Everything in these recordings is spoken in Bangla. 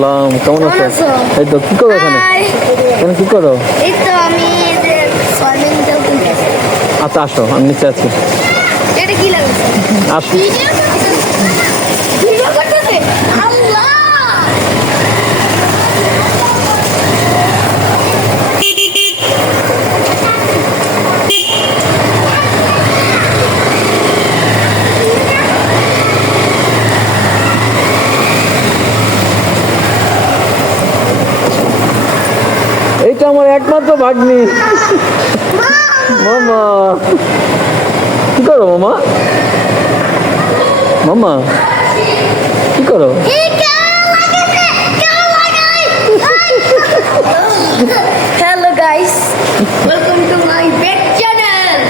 সালাম, কেমন আছো? এই তো কি করো এখানে? এখানে কি করো? এই তো আমি যে সয়াবিনটা তুলতেছি। আচ্ছা আসো, আমি নিচে আছি। এটা কি লাগছে? আসো। ভিডিও করতেছে। আল্লাহ! এইটা আমার একমাত্র ভাগ্নি মামা। কি করো মামা? মামা কি করো? Hello guys, welcome to my back channel.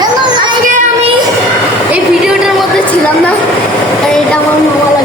Hello, আজকে আমি এই ভিডিওটার মধ্যে ছিলাম না, আর এটা আমার মামা